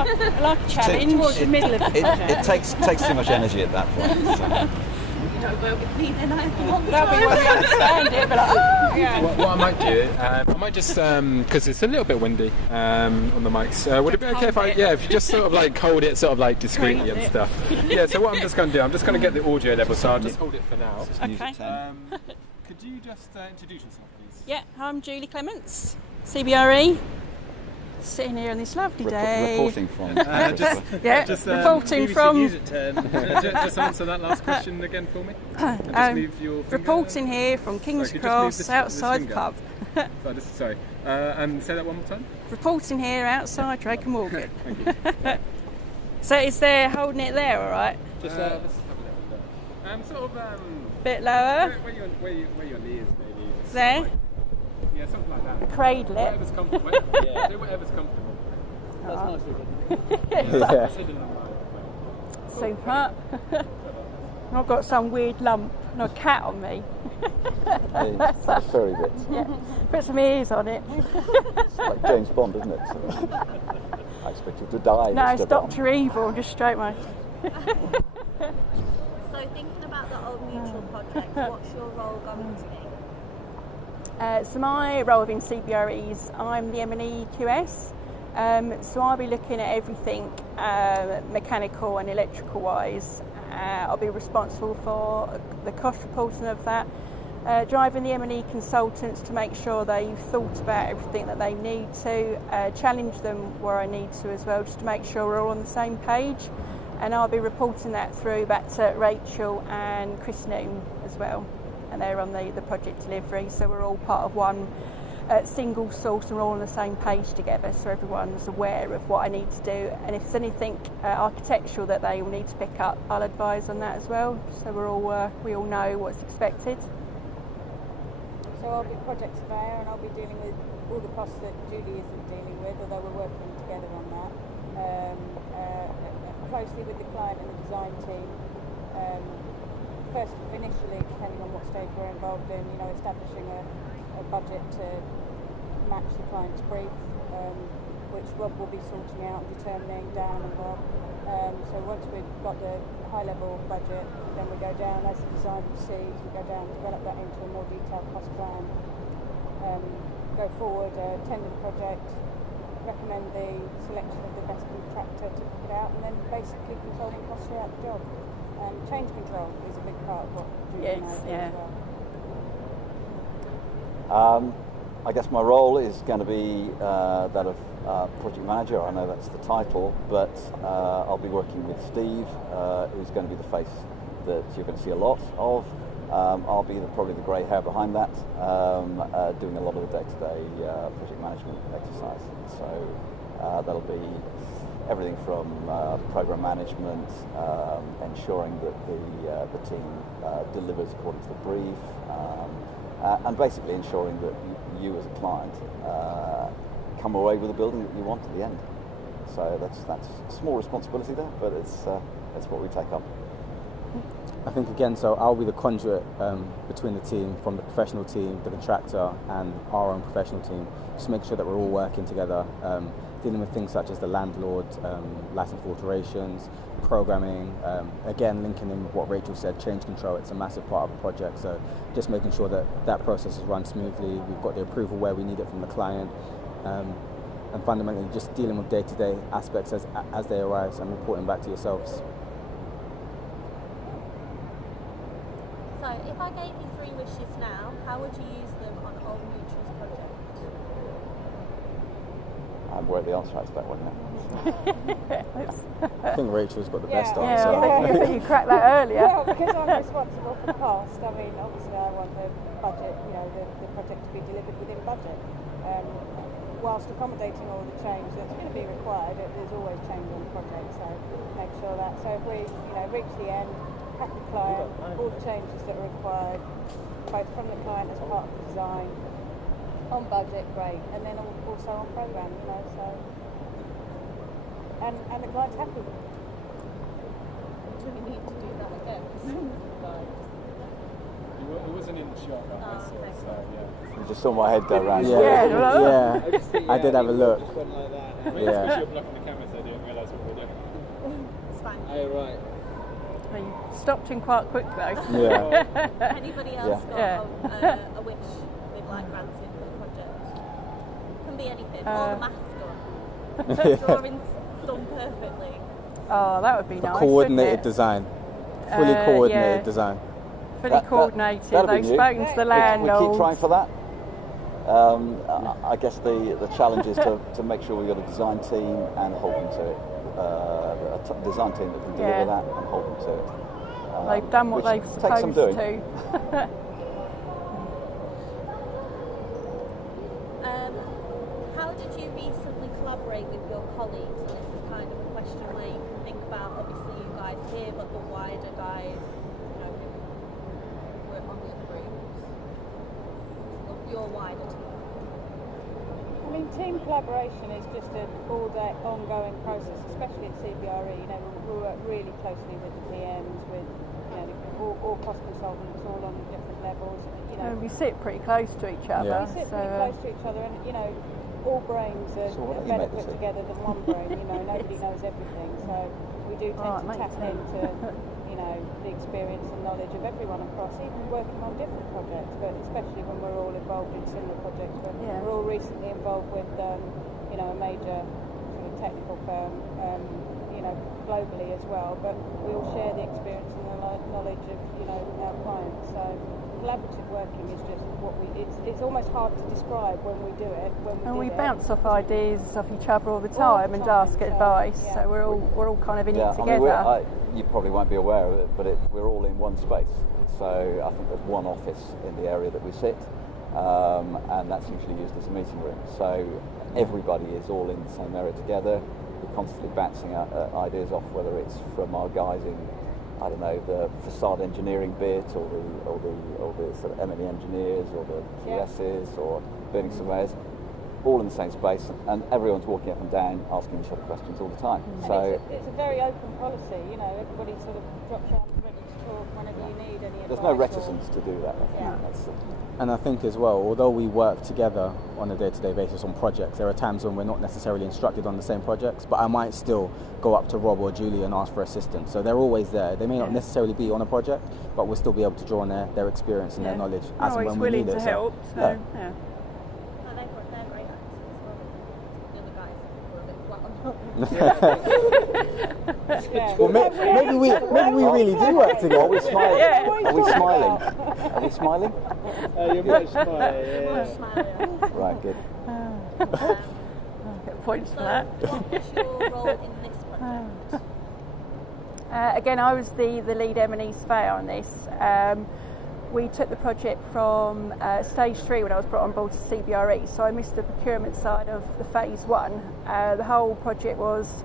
like a challenge. Towards the middle of the project. It takes too much energy at that point. So. don't go with me, then I want That'll be when we understand it, but like, oh, yeah. What I might do, I might just, because it's a little bit windy on the mics, would it be okay if you just sort of like hold it sort of like discreetly and stuff? Yeah, so what I'm just going to do, I'm just going to get the audio level, so I'll just hold it for now. Okay. Could you just introduce yourself, please? Yeah, I'm Julie Clements, CBRE. Sitting here on this lovely day. Reporting from. Reporting from. Use it turn. Just answer that last question again for me. And just leave your finger. Reporting here from King's Sorry, could you just Cross, leave this outside finger? pub. Sorry. And say that one more time. Reporting here outside Drake and Morgan. Thank you. So is there holding it there, all right? Just let's have a little look. Sort of Bit lower. where your knee is, maybe. Just There. like- yeah, something like that. Cradle it. Whatever's comfortable. Do whatever's comfortable. Super. I've got some weird lump and a cat on me. The furry bit. Yeah. Put some ears on it. It's like James Bond, isn't it? I expect you to die. No, it's Dr. Evil, just straight my. So thinking about the Old Mutual project, what's your role going to be? So my role within CBRE is I'm the M&E QS. So I'll be looking at everything mechanical and electrical wise. I'll be responsible for the cost reporting of that, driving the M&E consultants to make sure they've thought about everything that they need to, challenge them where I need to as well, just to make sure we're all on the same page. And I'll be reporting that through back to Rachel and Chris Noon as well. And they're on the project delivery, so we're all part of one single source and we're all on the same page together, so everyone's aware of what I need to do, and if there's anything architectural that they will need to pick up, I'll advise on that as well, so we all know what's expected. So I'll be project surveyor and I'll be dealing with all the costs that Julie isn't dealing with, although we're working together on that. Closely with the client and the design team. First, initially, depending on what stage we're involved in, establishing a budget to match the client's brief, which Rob will be sorting out and determining, Dan and Rob. So once we've got the high-level budget, then we go down as the design proceeds, we go down, develop that into a more detailed cost plan, go forward, tender the project, recommend the selection of the best contractor to put it out, and then basically controlling costs throughout the job. And change control is a big part of what Julie and I do as well. I guess my role is going to be that of project manager. I know that's the title, but I'll be working with Steve, who's going to be the face that you're going to see a lot of. I'll be probably the grey hair behind that, doing a lot of the day-to-day project management exercise. So that'll be everything from program management, ensuring that the team delivers according to the brief, and basically ensuring that you as a client come away with a building that you want at the end. So that's a small responsibility there, but it's what we take up. I think again, so I'll be the conduit between the team, from the professional team, the contractor, and our own professional team, just to make sure that we're all working together, dealing with things such as the landlord, license for alterations, programming, again linking in with what Rachel said, change control. It's a massive part of the project, so just making sure that that process is run smoothly, we've got the approval where we need it from the client, and fundamentally just dealing with day-to-day aspects as they arise and reporting back to yourselves. So if I gave you 3 wishes now, how would you use them on Old Mutual's project? I'm worried the answer to that one now. I think Rachel's got the best answer. Yeah, I think you cracked that earlier. Well, because I'm responsible for cost, I mean, obviously I want the budget, the project to be delivered within budget. Whilst accommodating all the change that's going to be required, there's always change on the project, so make sure that. So if we, reach the end, happy client, all the changes that are required, both from the client as part of the design, on budget, great, and then also on programme, so. And the client's happy with it. Do we need to do that again? It wasn't in the shot, right? I saw it, so yeah. You just saw my head go round. I did have a look. Just went like that. Yeah. You're blocking the camera, so I didn't realise what we were doing. It's fine. Oh, right. He stopped him quite quick though. Yeah. Anybody else got a wish they'd like granted for the project? Can be anything. All the maths done. Drawings done perfectly. Oh, that would be nice. Coordinated design. Fully coordinated design. Fully coordinated. that'd be They've new. spoken to the landlord. We keep trying for that. I guess the challenge is to make sure we've got a design team and hold them to it. Design team that can deliver that and hold them to it. They've done what they've takes supposed some doing. to. How did you recently collaborate with your colleagues? And this is kind of a question where you can think about, obviously, you guys here, but the wider guys, who work on the other groups, your wider team. I mean, team collaboration is just an all-day ongoing process, especially at CBRE. We work really closely with the PMs, with all cost consultants, all on different levels. We sit pretty close to each other. Yeah. We sit pretty close to each other, and all brains are better put together than one brain. Nobody knows everything, so we do tend to tap into the experience and knowledge of everyone across, even working on different projects, but especially when we're all involved in similar projects. We're all recently involved with a major sort of technical firm, globally as well, but we all share the experience and the knowledge of our clients. So collaborative working is just it's almost hard to describe when we do it. We bounce off ideas off each other all the time and ask advice. Yeah. So we're all kind of in it together. You probably won't be aware of it, but we're all in one space. So I think there's one office in the area that we sit, and that's usually used as a meeting room. So everybody is all in the same area together. We're constantly bouncing ideas off, whether it's from our guys in, I don't know, the facade engineering bit, or the sort of M&E engineers, or the QSs, or building surveyors, all in the same space, and everyone's walking up and down asking each other questions all the time. So it's a very open policy. Everybody sort of drops around ready to talk whenever you need any advice. There's no reticence to do that. And I think as well, although we work together on a day-to-day basis on projects, there are times when we're not necessarily instructed on the same projects, but I might still go up to Rob or Julie and ask for assistance. So they're always there. They may not necessarily be on a project, but we'll still be able to draw on their experience and their knowledge as and when we need it. Always willing to help. So. They're great actors as well. The other guys were a bit flat on Well, maybe we really do work together. Are we smiling? Are we smiling? Are we smiling? You're both smiling. Right, good. Get points for that. What was your role in this project? Again, I was the lead M&E surveyor on this. We took the project from stage 3 when I was brought on board to CBRE, so I missed the procurement side of the phase 1. The whole project was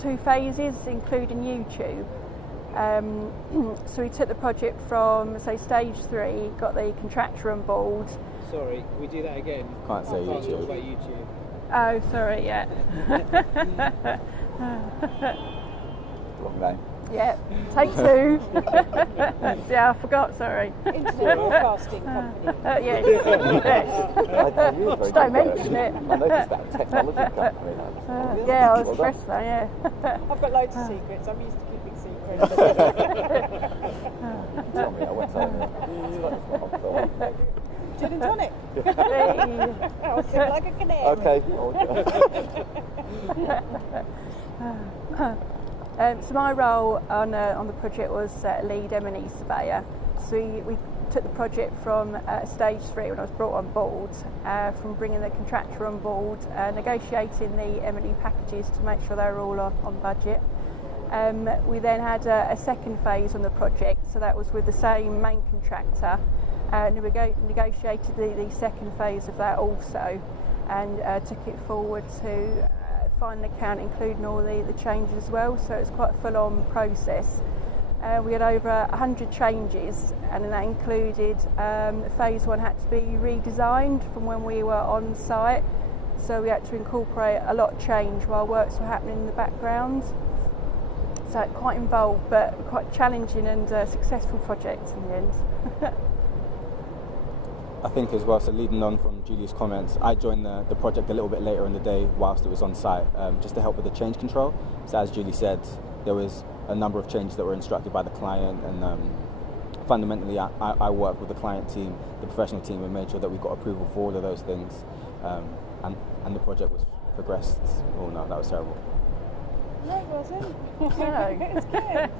2 phases, including YouTube. So we took the project from, say, stage 3, got the contractor on board. Sorry, can we do that again? Can't say Talk YouTube. about YouTube. Oh, sorry, yeah. Wrong name. Yeah, take 2. Yeah, I forgot, sorry. Internet broadcasting company. Yeah. Just don't mention it. I noticed that technology company. Yeah, I was stressed though, yeah. I've got loads of secrets. I'm used to keeping secrets. Tell me, I won't tell you. Gin and tonic. Hey. I'll sing like a canary. Okay. So my role on the project was lead M&E surveyor. So we took the project from stage 3 when I was brought on board, from bringing the contractor on board, negotiating the M&E packages to make sure they were all on budget. We then had a second phase on the project, so that was with the same main contractor. We negotiated the second phase of that also, and took it forward to final account, including all the changes as well, so it's quite a full-on process. We had over 100 changes, and that included phase 1 had to be redesigned from when we were on site, so we had to incorporate a lot of change while works were happening in the background. So quite involved, but quite challenging and successful project in the end. I think as well, so leading on from Julie's comments, I joined the project a little bit later in the day whilst it was on site, just to help with the change control. So as Julie said, there was a number of changes that were instructed by the client, and fundamentally I worked with the client team, the professional team, and made sure that we got approval for all of those things, and the project was progressed. Oh no, that was terrible. No, it wasn't. No. It's good.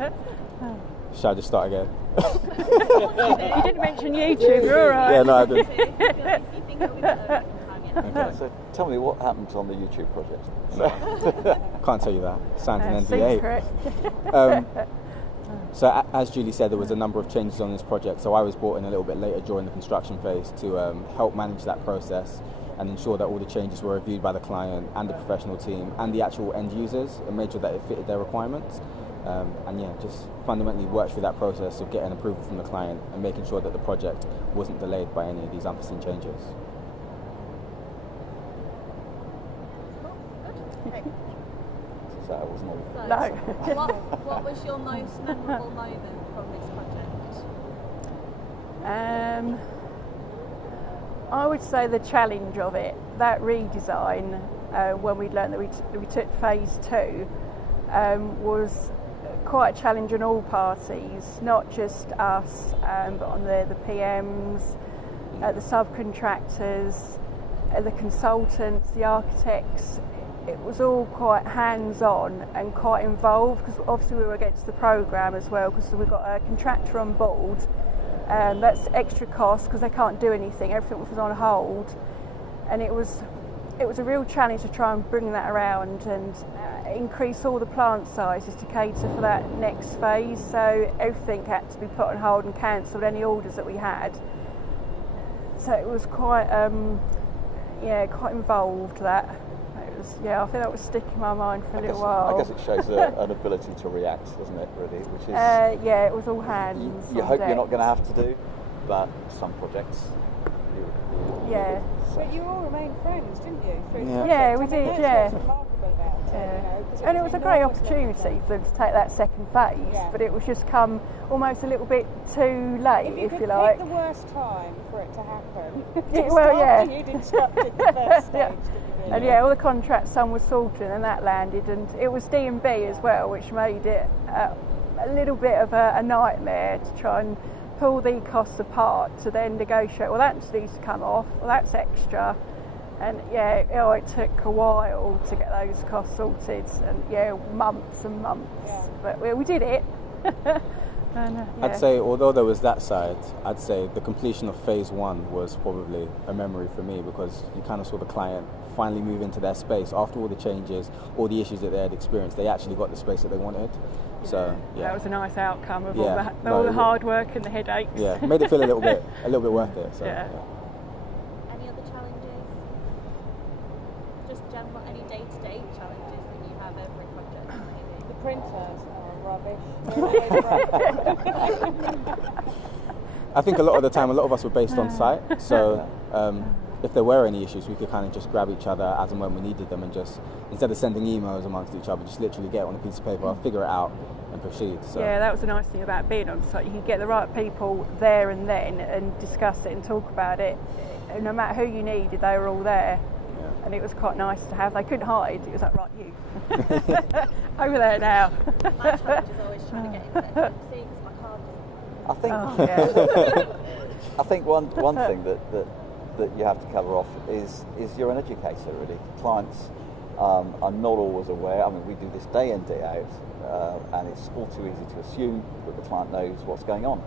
Should I just start again? You didn't mention YouTube, you're alright. Yeah, no, I didn't. If you think it'll be better, you can hang it. So tell me what happened on the YouTube project. Can't tell you that. Signed an Secret. NDA. So as Julie said, there was a number of changes on this project, so I was brought in a little bit later during the construction phase to help manage that process and ensure that all the changes were reviewed by the client and the professional team and the actual end users, and made sure that it fitted their requirements. And yeah, just fundamentally worked through that process of getting approval from the client and making sure that the project wasn't delayed by any of these unforeseen changes. So that wasn't all. So, No. what was your most memorable moment from this project? I would say the challenge of it, that redesign, when we learned that we took phase 2, was quite a challenge on all parties, not just us, but on the PMs, the subcontractors, the consultants, the architects. It was all quite hands-on and quite involved, because obviously we were against the programme as well, because we've got a contractor on board. That's extra cost because they can't do anything. Everything was on hold, and it was a real challenge to try and bring that around and increase all the plant sizes to cater for that next phase. So everything had to be put on hold and cancelled, any orders that we had. So it was quite quite involved. That it was, I think that was sticking in my mind for a little while. I guess it shows an ability to react, doesn't it, really? Which is it was all hands. you on hope deck. you're not going to have to do, but some projects Yeah. But you all remained friends, didn't you? Through the Yeah, project? we I mean, did, that's yeah. what's remarkable about it, you know, 'cause And it was a great enormous opportunity for them to take that second phase, Yeah. but it was just come almost a little bit too late, If you could you like. pick the worst time for it to happen, Yeah, just well, yeah. after you'd instructed the first stage Yeah. to begin. And all the contracts, some were sorted, and that landed, and it was D&B as well, which made it a little bit of a nightmare to try and pull the costs apart to then negotiate. Well, that needs to come off. Well, that's extra. And it took a while to get those costs sorted, and months and months. Yeah. But we did it. And, I'd say, although there was that side, I'd say the completion of phase 1 was probably a memory for me, because you kind of saw the client finally move into their space after all the changes, all the issues that they had experienced. They actually got the space that they wanted. So that was a nice outcome of Yeah. all the hard work and the headaches. yeah, made it feel a little bit worth it. So, Yeah. Any other challenges? Just general, any day-to-day challenges that you have every project, maybe? The printers are rubbish. I think a lot of the time, a lot of us were based on site, so if there were any issues, we could kind of just grab each other as and when we needed them, and just, instead of sending emails amongst each other, just literally get it on a piece of paper, figure it out, and proceed. So. Yeah, that was the nice thing about being on site. You could get the right people there and then and discuss it and talk about it. And no matter who you needed, they were all there. Yeah. And it was quite nice to have. They couldn't hide. It was like, right, you. Over there now. My challenge is always trying to get into SMC because my card doesn't. I think Oh, yeah. I think one thing that you have to cover off is you're an educator, really. Clients are not always aware. I mean, we do this day in, day out, and it's all too easy to assume that the client knows what's going on.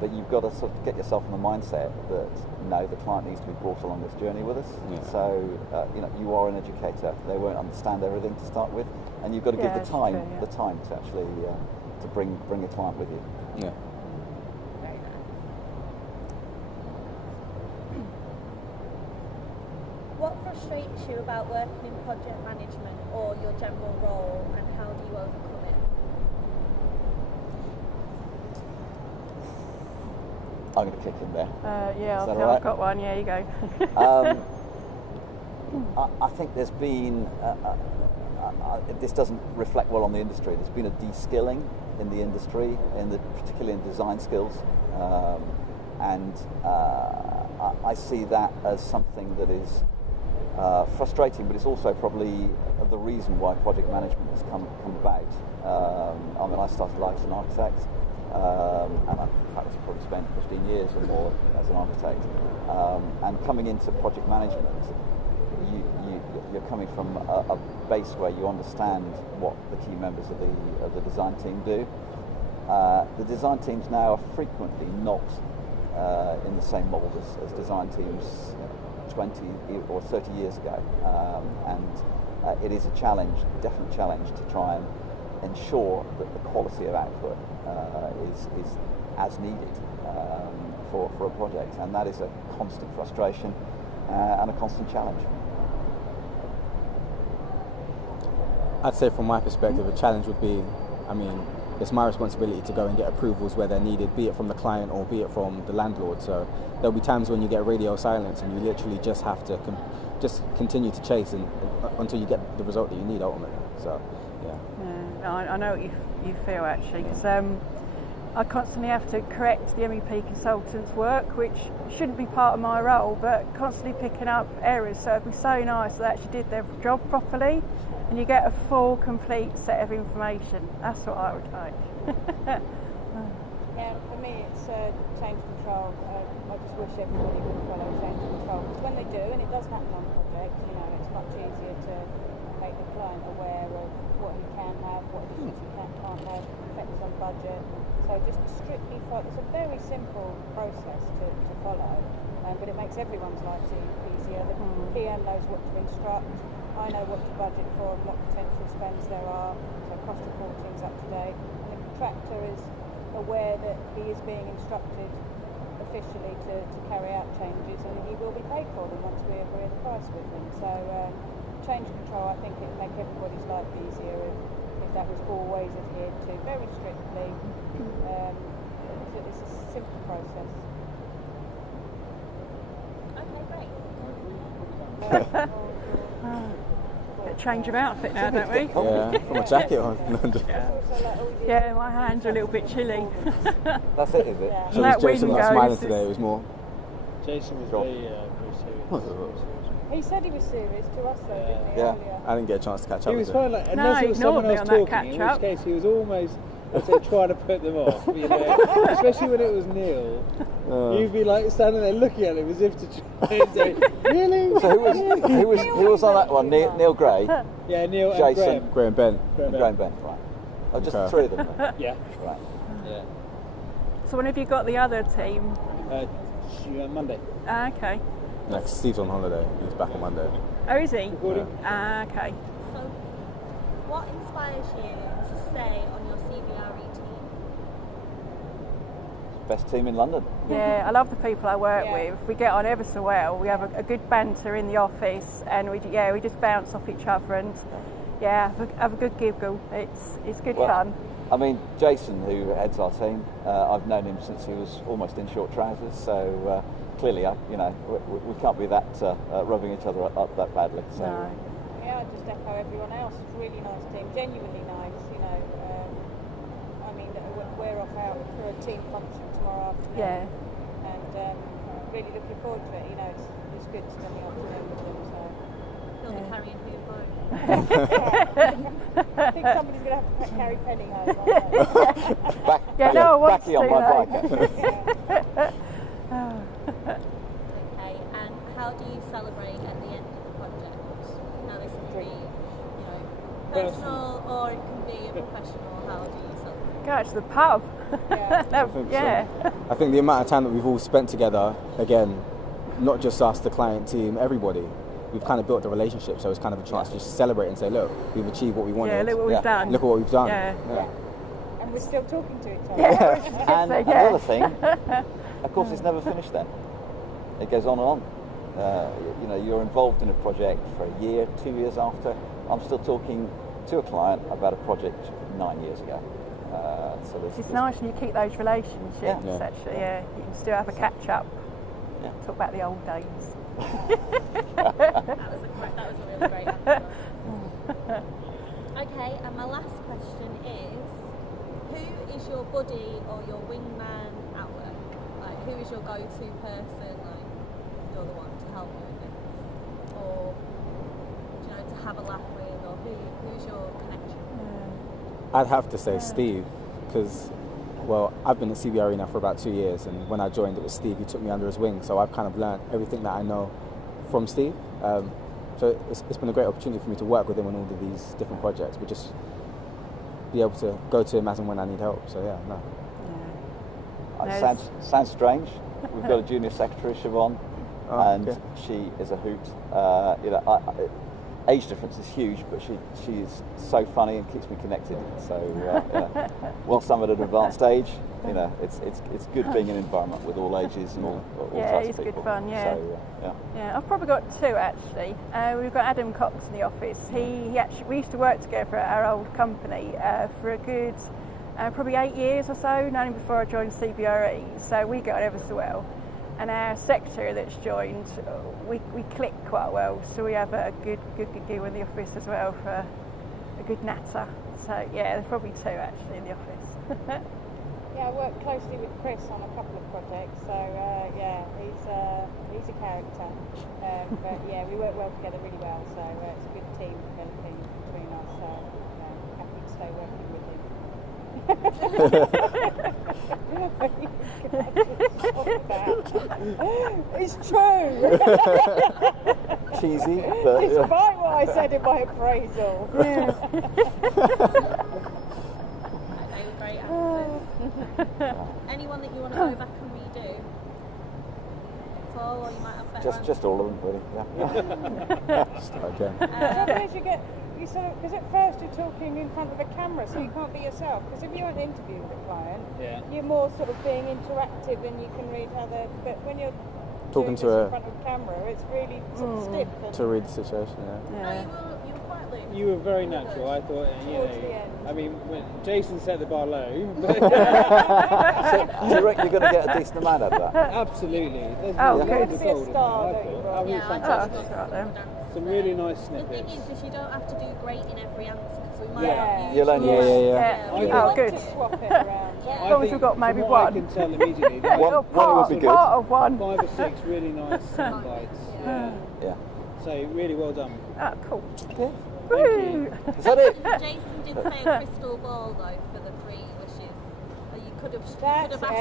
But you've got to sort of get yourself in the mindset that no, the client needs to be brought along this journey with us. Yeah. So you are an educator. They won't understand everything to start with, and you've got to give Yeah, the time it's true, yeah. the time to actually to bring a client with you. Yeah. Very nice. What frustrates you about working in project management or your general role, and how do you overcome it? I'm going to kick in there. Yeah, Is that I've all right? got one. Yeah, you go. I think there's been, this doesn't reflect well on the industry, there's been a de-skilling in the industry, particularly in design skills, and I see that as something that is frustrating, but it's also probably the reason why project management has come about. I mean, I started life as an architect, and in fact, I've probably spent 15 years or more as an architect. And coming into project management, you're coming from a base where you understand what the key members of the design team do. The design teams now are frequently not in the same mould as design teams 20 or 30 years ago, and it is a challenge, definite challenge, to try and ensure that the quality of output is as needed for a project, and that is a constant frustration and a constant challenge. I'd say from my perspective, a challenge would be, I mean, it's my responsibility to go and get approvals where they're needed, be it from the client or be it from the landlord. So there'll be times when you get radio silence and you literally just have to just continue to chase until you get the result that you need ultimately. So, yeah. I know what you feel actually, because I constantly have to correct the MEP consultants' work, which shouldn't be part of my role, but constantly picking up errors. So it'd be so nice if they actually did their job properly, and you get a full, complete set of information. That's what I would like. Yeah, for me it's change control. I just wish everybody would follow change control, because when they do, and it does happen on projects, you know, it's much easier to make the client aware of what he can have, what additions he can't have, effects on budget. So just strictly follow. It's a very simple process to follow, but it makes everyone's lives easier. The PM knows what to instruct. I know what to budget for and what potential spends there are, so cost reporting's up to date. And the contractor is aware that he is being instructed officially to carry out changes, and he will be paid for them once we agree the price with him. So change control, I think it would make everybody's life easier if that was always adhered to very strictly. It's a simple process. Okay, great. Change of outfit now, don't we? Yeah, from a jacket on. Yeah, my hands are a little bit chilly. That's it, is it? So That was Jason wind not smiling goes, today? It was more. Jason was very serious. He said he was serious to us though, didn't he? Yeah. Earlier? I didn't get a chance to catch up He was with him. fine, like, No, unless it was someone ignored me else on that talking, in catch-up. which case he was almost, I'd say, trying to put them off. You know, especially when it was Neil. You'd be like standing there looking at him as if to try and say, really? So who was on that one? Neil Gray, Yeah, Neil Jason. and Graham Bent. and Graham Bent, right? Oh, just the Okay. three of them. Then. Yeah. Right. Yeah. So when have you got the other team? Monday. Okay. Next, Steve's on holiday. He's back on Monday. Oh, is he? Recording. Okay. So, what inspires you to stay on your CBRE team? Best team in London. Yeah, I love the people I work Yeah. with. We get on ever so well. We have a good banter in the office, and we just bounce off each other and have a good giggle. It's good fun. I mean, Jason, who heads our team, I've known him since he was almost in short trousers. So clearly, we can't be that rubbing each other up that badly. So. No. Yeah, I just echo everyone else. It's a really nice team, genuinely nice. You know, I mean, we're off out for a team function tomorrow afternoon. Yeah. And really looking forward to it. You know, it's good to spend the afternoon with them. So You'll be carrying who home? I think somebody's going to have to carry Penny home. Aren't they? Backy on my bike. Okay, and how do you celebrate at the end of the project? Now this can be, personal or it can be a professional. How do you celebrate? Go out to the pub. Yeah. I think the amount of time that we've all spent together, again, not just us, the client team, everybody, we've kind of built the relationship, so it's kind of a chance to just celebrate and say, look, we've achieved what we wanted. Yeah, look what we've done. Look at what we've done. Yeah. And we're still talking to each other. Yeah. And another thing, of course, it's never finished then. It goes on and on. You're involved in a project for a year, 2 years after. I'm still talking to a client about a project 9 years ago. It's nice when you keep those relationships, Yeah. actually. Yeah, you can still have a catch up. Yeah. Talk about the old days. That was a really great answer. Okay, and my last question is, who is your buddy or your wingman at work? Like, who is your go-to person? Like, you're the one to help me with this, or I'd have to say Steve, because, well, I've been at CBRE now for about 2 years, and when I joined, it was Steve who took me under his wing, so I've kind of learned everything that I know from Steve. So it's been a great opportunity for me to work with him on all of these different projects, but just be able to go to him as and when I need help. So yeah, no. Sounds strange. We've got a junior secretary, Siobhan, and she is a hoot. Age difference is huge, but she is so funny and keeps me connected. So whilst I'm at an advanced age, it's good being in an environment with all ages and all types of people. It's good fun. Yeah. So, Yeah, I've probably got two actually. We've got Adam Cox in the office. We used to work together at our old company for a good probably 8 years or so, known him before I joined CBRE. So we got on ever so well. And our secretary that's joined, we click quite well. So we have a good giggle in the office as well for a good natter. So yeah, there's probably two actually in the office. Yeah, I work closely with Chris on a couple of projects, so he's a character. But yeah, we work well together really well, so it's a good team developing between us. So happy to stay working with him. It's true. Cheesy, but despite what I said in my appraisal. Great answers. Anyone that you want to go back and redo? At all, or you might have better just all of them, really. Yeah. Start again. Because at first you're talking in front of a camera, so you can't be yourself. Because if you're an interview with a client, you're more sort of being interactive and you can read how they're. But when you're talking doing this in front of a camera, it's really sort of stiff. To read the situation, No, you were quite loose. You were very natural. I thought, Towards the end. I mean, when Jason set the bar low. So, do you reckon you're going to get a decent amount out of that? Absolutely. There's You loads want of to see a gold in star, there, I don't you, thought. Rob? I mean, fantastic. Some really nice The snippets. thing is you don't have to do great in every answer because we might Yeah. not You'll only good. To swap it around. As long as we've got maybe from what one. I can tell immediately, like One would be good. Part of one. 5 or 6 really nice sound bites. Yeah. So really well done. Ah, cool. Woo! Is that it? Jason did say a crystal ball though for the 3 wishes. You could have That's asked